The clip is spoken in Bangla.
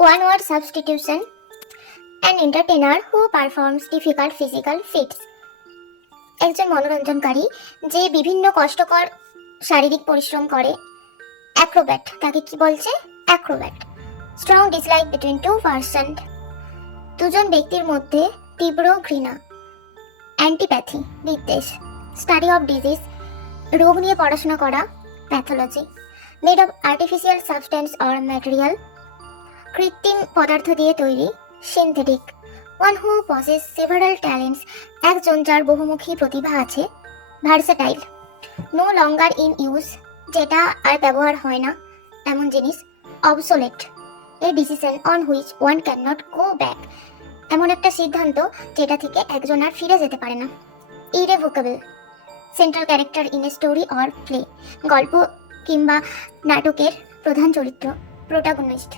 one word substitution, an entertainer who performs difficult physical feats. একজন মনোরঞ্জনকারী যে বিভিন্ন কষ্টকর শারীরিক পরিশ্রম করে। অ্যাক্রোব্যাট তাকে কি বলছে? Acrobat. Strong dislike between two person, দুজন ব্যক্তির মধ্যে তীব্র ঘৃণা। অ্যান্টিপ্যাথি বিদ্বেষ। স্টাডি অফ ডিজিজ রোগ নিয়ে পড়াশোনা করা, pathology. Made of artificial substance or material কৃত্রিম পদার্থ দিয়ে তৈরি, synthetic. One who possesses several talents একজন যার বহুমুখী প্রতিভা আছে, versatile. No longer in use যেটা আর ব্যবহার হয় না এমন জিনিস, obsolete. A decision on which one can not go back এমন একটা সিদ্ধান্ত যেটা থেকে একজন আর ফিরে যেতে পারে না, irrevocable. Central character in a story or play গল্প কিংবা নাটকের প্রধান চরিত্র, প্রোটাগনিস্ট।